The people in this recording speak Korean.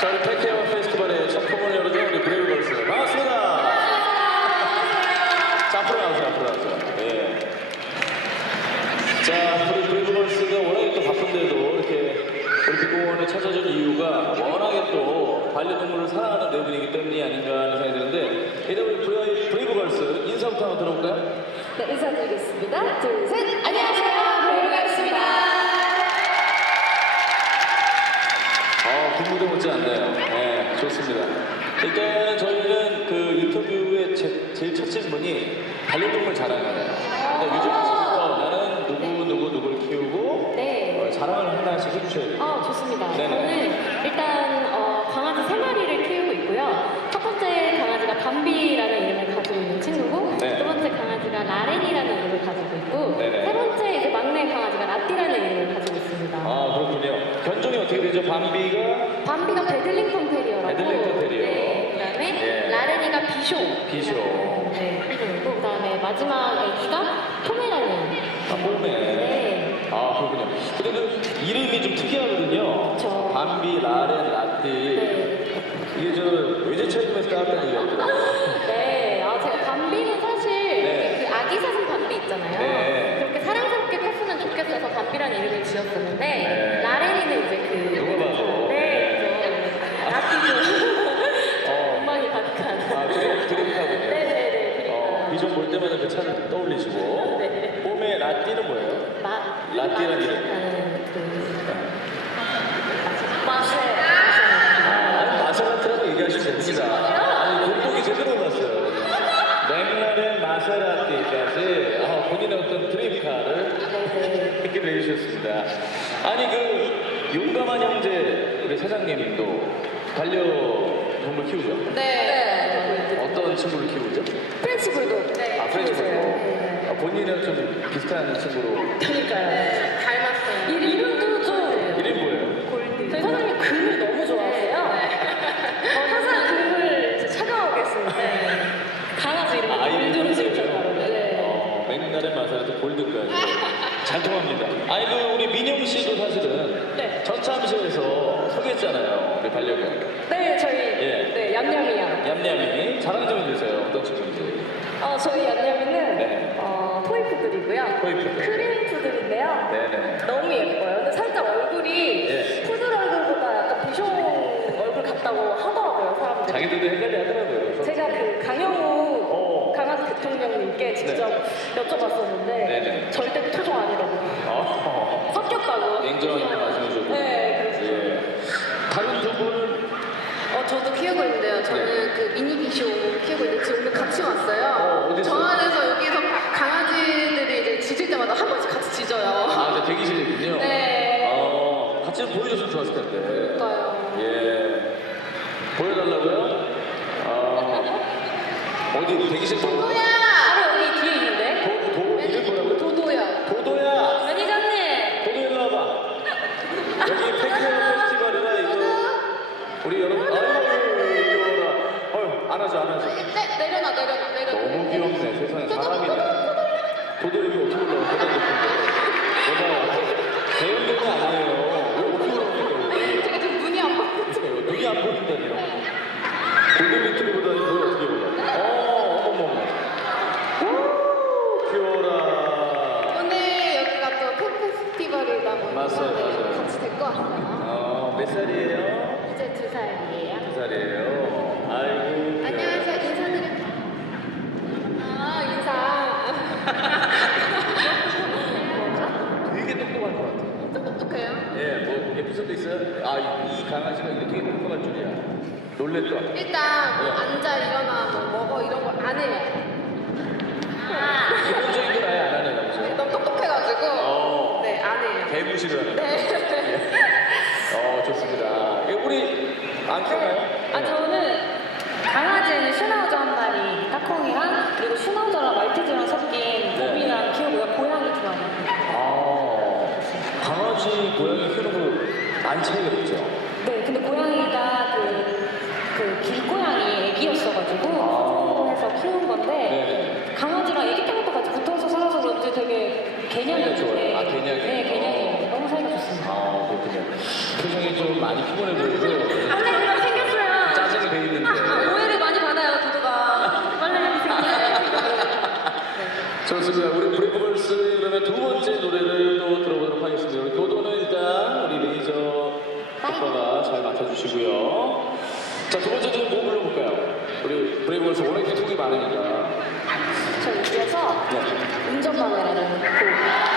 자, 우리 팩케어 페스티벌의 첫 공을 열어준 우리 브레이브걸스. 반갑습니다. 자, 앞으로 나오세요, 앞으로 나오세요. 예. 자, 우리 브레이브걸스가 워낙에 또 바쁜데도 이렇게 올림픽공원에 찾아준 이유가 워낙에 또 반려동물을 사랑하는 네 분이기 때문이 아닌가 하는 생각이 드는데 일단 우리 브레이- 브레이브걸스 인사부터 한번 들어볼까요? 네, 인사드리겠습니다. 둘, 셋. 안녕하세요. 좋습니다. 일단 저희는 그 인터뷰의 제, 제일 첫 질문이 반려동물 자랑이에요. 그러니까 유정아 씨부터 나는 누구 누구 누구를 키우고 네. 어, 자랑을 하나씩 해주셔야 돼요. 어, 좋습니다. 네네. 저는 일단 어, 강아지 세 마리를 키우고 있고요. 첫 번째 강아지가 담비라는 이름을 가지고 있는 친구고, 네. 두 번째 강아지가 라렌이라는 이름을 가지고 있고, 네네. 세 번째 이제 막내 강아지가 라띠라는 이름을 가지고 있습니다. 아 그렇군요. 견종이 어떻게 되죠? 밤비가 베들링턴 테리어. 네, 그다음에 예. 라렌이가 비쇼. 비쇼. 네, 이름이고 그다음에 마지막 애기가 포메라니안. 아, 몸에. 네. 아 그렇군요. 근데 그 이름이 좀 특이하거든요. 그쵸. 밤비, 라렌, 라띠. 네. 이게 저 외제차림에서 따왔다는 얘기가 있더라고요. 네, 아 제가 밤비는 사실 네. 그 아기 사슴 밤비 있잖아요. 네. 그렇게 사랑스럽게 컸으면 좋겠어서 밤비라는 이름을 지었었는데 네. 라렌이는 이제 그 누가 봐도. 네, 저 라띠도 어. 엉망이 가득한. 아, 드림, 드림카군요. 네네네. 어, 비전 볼 때마다 그 차를 떠올리시고 네. 봄에 라띠는 뭐예요? 마 라띠라는 이름. 라는 그 마세. 아니 마세라티라고 얘기하시면 됩니다. 아니 본복이 제대로 올랐어요. 맥라렌 마세라티까지 아, 본인의 어떤 드림카를 네네. 얘기를 해주셨습니다. 아니 그 용감한 형제 우리 사장님도 반려동물 키우죠? 네. 어떤 친구를 키우죠? 프렌치 불독. 네. 아 프렌치. 불도 네. 아, 본인은 좀 비슷한 친구로 그러니까요. 닮았어요. 이, 이름도 좀. 이름 뭐예요? 골드. 저희 사장님 글을 너무 좋아하세요. 어, 항상 글을 이제 찾아오게 했습니다. 강아지 이름을 아, 이름 골드로 골드예요? 지으셨다고. 네. 어, 맥날의 마사라도 골드까지 잘 통합니다. 아니 그 우리 민영 씨도 사실은 네. 전참시에서 소개했잖아요. 우리 반려견 네, 저희 예. 네, 얌얌이요. 얌얌이 자랑 좀 해주세요. 어떤 친구인지. 어, 저희 얌얌이는 네. 어, 토이푸들이고요. 토이푸들. 크림 푸들인데요. 네네. 너무 예뻐요. 근데 살짝 얼굴이 예. 푸들 얼굴보다 약간 비숑 얼굴 같다고 하더라고요, 사람들이. 자기들도 헷갈려 하더라고요. 제가 그 강영우 어. 강아지 대통령님께 직접 여쭤봤었는데 네네. 절대 토종 아니라고 어, 섞였다고 냉정하게 말씀해 주셨고. 네 그래서 예. 다른 두 분은 어, 저도 키우고 있는데요. 저는 네. 그 미니 비쇼 키우고 있는데 지금 오늘 같이 왔어요. 어? 저 안에서 여기서 강아지들이 이제 짖을 때마다 한 번씩 같이 짖어요. 아, 저 대기실이군요. 네. 어, 같이 좀 보여줬으면 좋았을 텐데. 그러니까요. 예. 보여달라고요? 아, 어디 대기실 보여? 여기 어떻게 올라와? 계단 높은데. 여봐요. 대형견이 아니에요. 왜 어떻게 올라옵니까 여기? 제가 지금 눈이 안 보여. 그러니까요. 눈이 안 보인다니요. 골든 리트리보다는 뭐 어떻게 올라? 어, 어머머. 우, 귀여워라. 오늘 여기가 또펫 페스티벌이다 보니까 맞아요, 네, 맞아요. 같이 데리고 왔어요. 어, 몇 살이에요? 이제 두 살이에요. 두 살이에요. 아이고. 안녕하세요. 인사드릴게요. 아, 인사. 되게 똑똑한 것 같아요. 좀 똑똑해요. 예, 뭐 에피소드 있어요? 아, 이, 이 강아지가 이렇게 똑똑할 줄이야. 놀랬다. 일단 뭐 네. 앉아 일어나 뭐 먹어 이런 걸 안 해요. 기본적인 건 아예 안 하네요, 그죠? 너무 똑똑해가지고 어. 네 안 해요. 개무시를 하네. 네. 어, 좋습니다. 예, 우리 안 키우나요? 많이 차이가 있죠. 네, 근데 고양이가 그, 그 길고양이 애기였어가지고 아. 해서 키운 건데 네. 강아지랑 애기 때부터 같이 붙어서 살아서 그런지 되게 개념이 좋아요. 네. 아, 개념이. 네, 개념이 너무 사이가 좋습니다. 아 그렇군요. 표정이 좀 많이 피곤해 보이고 아, 아, 오해를 많이 받아요 도도가 빨리 해주세요. 좋습니다. 우리 맡아주시고요. 자, 두 번째 주는 뭐 불러볼까요? 우리 브레이브걸스 워낙 히트곡이 많으니까. 저 이어서 네. 운전만해라는 곡